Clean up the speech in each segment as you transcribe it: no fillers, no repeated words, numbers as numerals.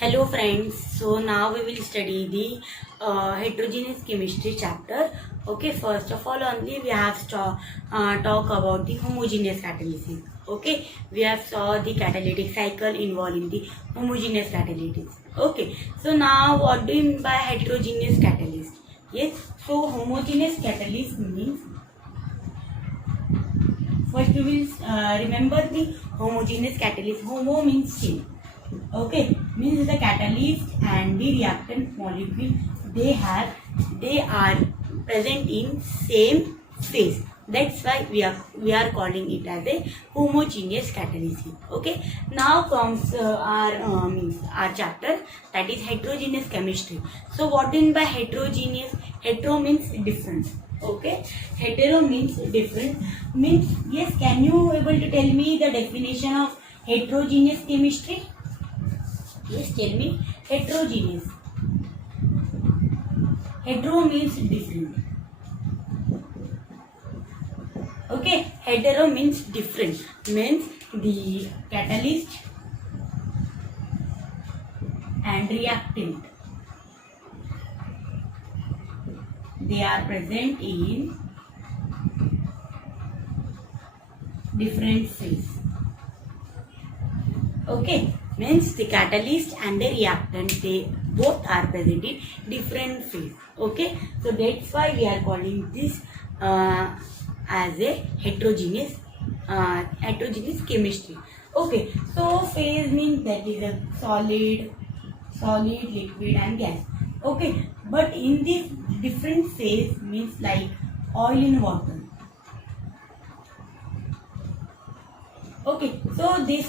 Hello friends, so now we will study the heterogeneous chemistry chapter. Okay, first of all only we have talk about the homogeneous catalysis. Okay, we have saw the catalytic cycle involved in the homogeneous catalysis. Okay, so now what do you mean by heterogeneous catalyst? Yes, so homogeneous catalyst means first we will remember the homogeneous catalyst. Homo means same. Okay, means the catalyst and the reactant molecule they are present in same phase. That's why we are calling it as a homogeneous catalysis. Okay, now comes our means our chapter, that is heterogeneous chemistry. So what in by heterogeneous? Hetero means different. Okay, hetero means different. Means yes, can you able to tell me the definition of heterogeneous chemistry? Yes, tell me. Heterogeneous. Hetero means different. Okay, hetero means different. Means the catalyst and reactant, they are present in different phase. Okay, means the catalyst and the reactant, they both are present in different phase. Okay, so that's why we are calling this as a heterogeneous chemistry. Okay, so phase means that is a solid, liquid and gas. Okay, but in this different phase means like oil in water. Okay, so they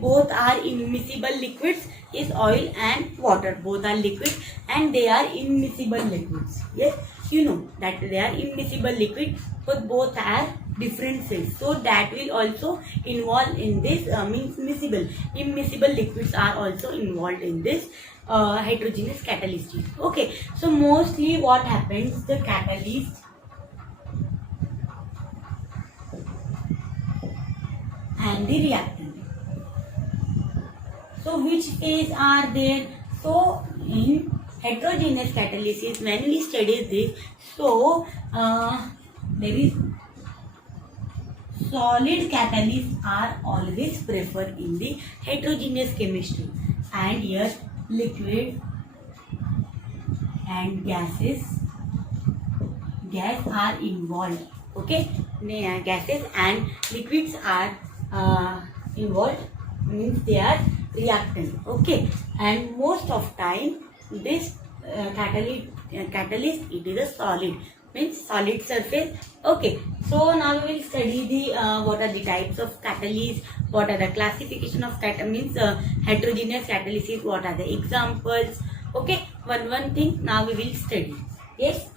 both are immiscible liquids. Is oil and water, both are liquids and they are immiscible liquids. Yes, you know that they are immiscible liquids, but both are different phase. So that will also involve in this means miscible. Immiscible liquids are also involved in this heterogeneous catalyst. Okay, so mostly what happens, the catalyst and the reactant. So which phase are there? So in heterogeneous catalysis, when we study this, so there is solid catalysts are always preferred in the heterogeneous chemistry, and here liquid and gas are involved. Okay, gases and liquids are involved, means they are reactant. Okay, and most of time this catalyst it is a solid, means solid surface. Okay, so now we will study the what are the types of catalysts, what are the classification of means heterogeneous catalysis, what are the examples. Okay, one thing now we will study. Yes.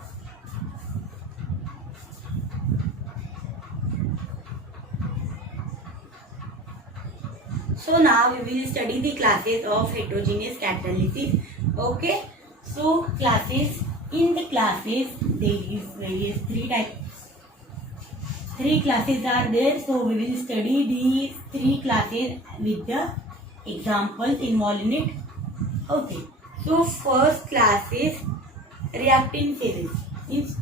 So now we will study the classes of heterogeneous catalysis. Okay, so classes, in the classes there is various three types. Three classes are there, so we will study these three classes with the examples involved in it. Okay, so first class is reacting phases. Means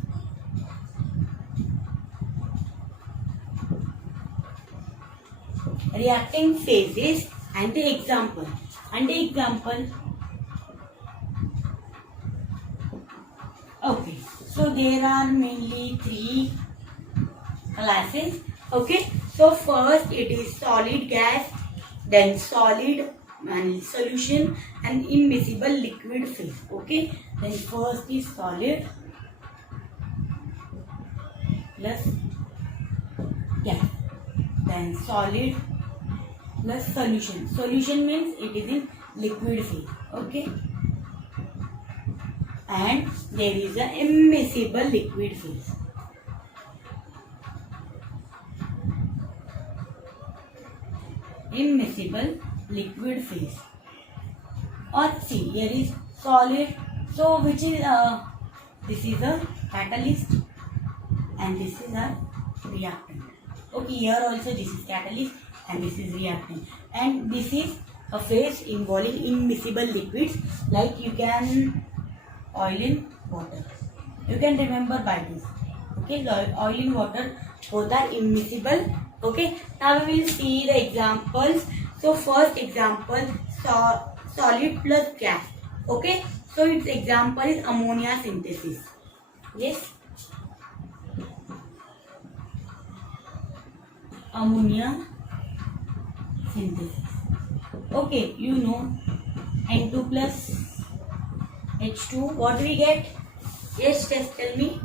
reacting phases and the example. Okay, so there are mainly three classes. Okay, so first it is solid gas, then solid and solution and immiscible liquid phase. Okay, then first is solid plus gas, then solid plus solution. Solution means it is in liquid phase. Okay, and there is a immiscible liquid phase. Immiscible liquid phase. Or see, here is solid. So which is this is a catalyst and this is a reactant. Okay, here also this is catalyst and this is reactant, and this is a phase involving immiscible liquids, like you can oil in water. You can remember by this. Okay, oil in water both are immiscible. Okay, now we will see the examples. So first example, solid plus gas. Okay, so its example is ammonia synthesis. Yes, ammonia synthesis. Okay, you know N2 plus H2. What we get? Yes, just tell me.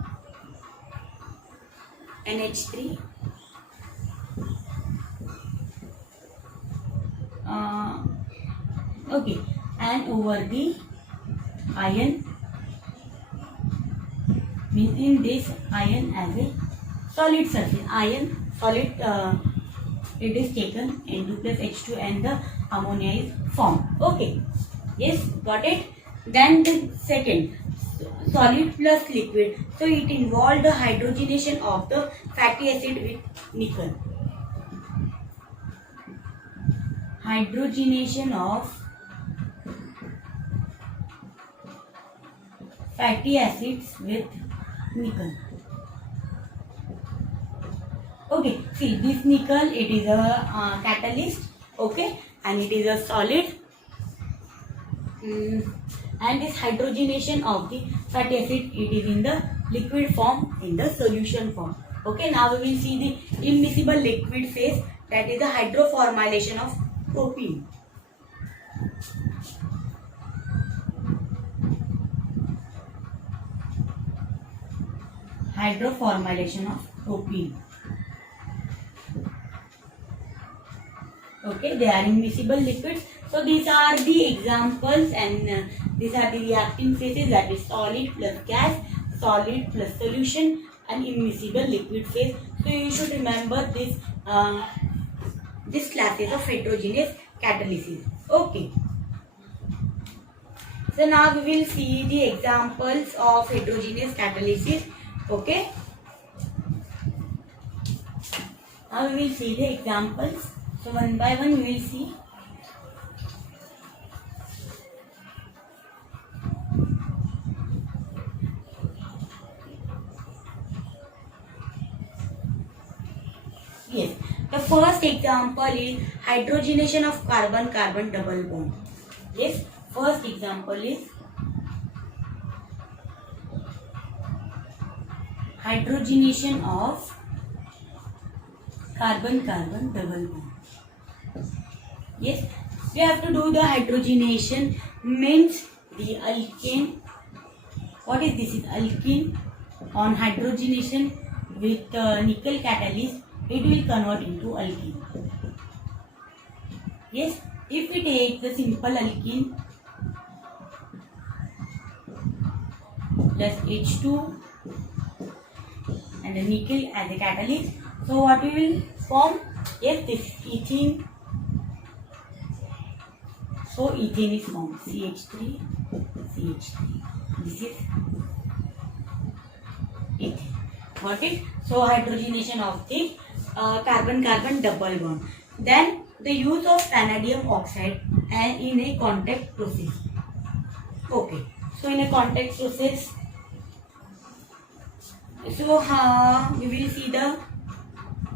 NH3. Okay, and over the iron, means in this iron as a solid surface. Iron solid, it is taken N2 plus H2 and the ammonia is formed. Okay, yes, got it. Then the second, solid plus liquid. So it involved the hydrogenation of the fatty acid with nickel. Hydrogenation of fatty acids with nickel. Okay, see this nickel, it is a catalyst. Okay, and it is a solid. And this hydrogenation of the fatty acid, it is in the liquid form, in the solution form. Okay, now we will see the immiscible liquid phase, that is the hydroformylation of propene. Hydroformylation of propene. Okay, they are immiscible liquids. So these are the examples, and these are the reacting phases, that is solid plus gas, solid plus solution, and immiscible liquid phase. So you should remember this classes of heterogeneous catalysis. Okay. So now we will see the examples of heterogeneous catalysis. Okay. Now we will see the examples. So one by one we will see. Yes, the first example is hydrogenation of carbon-carbon double bond. Yes, first example is hydrogenation of carbon-carbon double bond. Yes, we have to do the hydrogenation, means the alkane. What is this? Is alkene on hydrogenation with nickel catalyst, it will convert into alkene. Yes, if we take the simple alkene plus H2 and the nickel as a catalyst, so what we will form? Yes, this ethene. So ethane is formed, CH3, CH3. This is ethane. Got it? So hydrogenation of the carbon-carbon double bond. Then the use of vanadium oxide and in a contact process. Okay. So in a contact process, so we will see the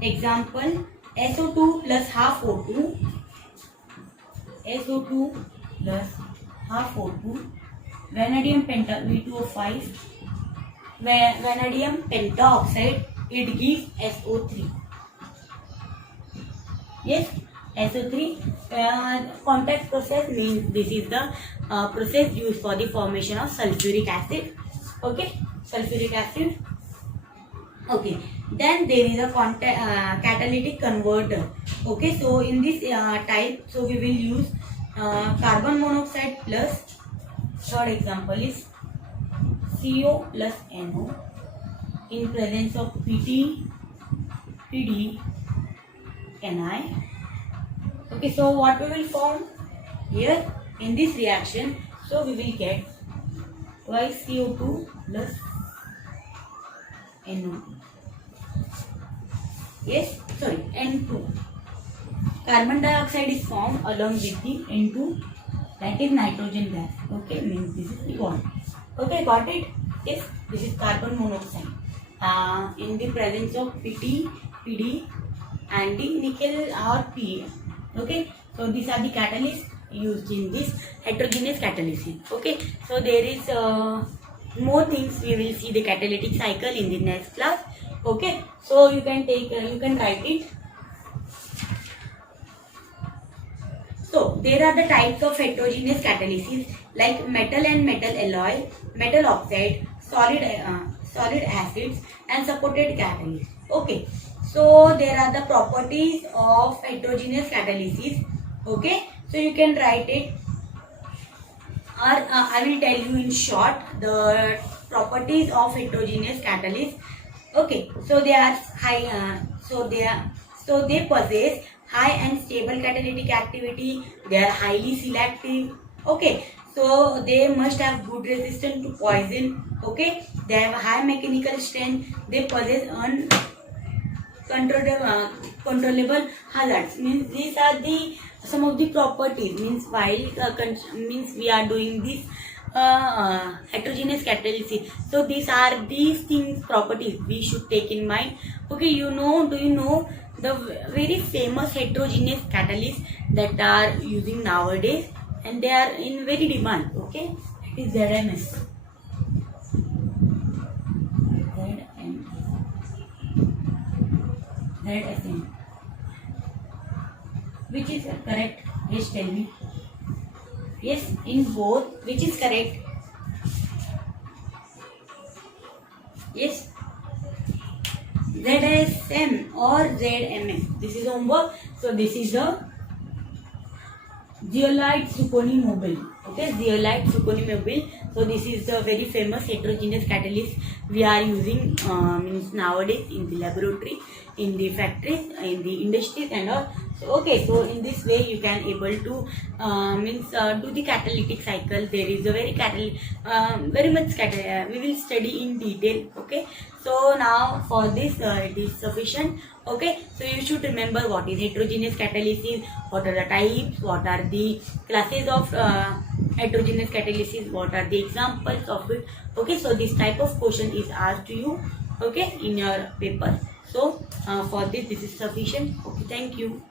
example. SO2 plus half O2. SO2 plus half O2. Vanadium penta V2O5. Vanadium pentaoxide, it gives SO3. Yes, SO3. Contact process means this is the process used for the formation of sulfuric acid. Okay, sulfuric acid. Okay, then there is a catalytic converter. Okay, so in this type, so we will use carbon monoxide plus, third example is CO plus NO in presence of PT, PD, Ni. Okay, so what we will form here in this reaction? So we will get twice CO2 plus NO. Yes, sorry, N2. carbon dioxide is formed along with the N2, that is nitrogen gas. Okay, means this is the bond. Okay, got it? Yes, this is carbon monoxide. In the presence of PD, and the nickel or Pa. Okay, so these are the catalysts used in this heterogeneous catalysis. Okay, so there is more things we will see the catalytic cycle in the next class. Okay, so you can take you can write it. So there are the types of heterogeneous catalysis like metal and metal alloy, metal oxide, solid acids, and supported catalyst. Okay, so there are the properties of heterogeneous catalysis. Okay, so you can write it, or I will tell you in short the properties of heterogeneous catalyst. Okay, so they are high. So they possess high and stable catalytic activity. They are highly selective. Okay, so they must have good resistance to poison. Okay, they have high mechanical strength. They possess controllable hazards. Means these are the some of the properties. Means while means we are doing this heterogeneous catalysis. So these are these things properties we should take in mind. Okay, do you know the very famous heterogeneous catalysts that are using nowadays, and they are in very demand? Okay, it is ZMS. ZSM. Which is correct? Yes, tell me. Yes, in both. Which is correct? Yes. ZSM or ZMS. This is homework. So this is the zeolite zirconium mobile. Okay, zeolite zirconium mobile. So this is the very famous heterogeneous catalyst we are using means nowadays in the laboratory, in the factories, in the industries and all. So okay, so in this way you can able to do the catalytic cycle. There is a very much we will study in detail. Okay, so now for this it is sufficient. Okay, so you should remember what is heterogeneous catalysis, what are the types, what are the classes of heterogeneous catalysis, what are the examples of it. Okay, so this type of question is asked to you, okay, in your paper. So for this is sufficient. Okay, thank you.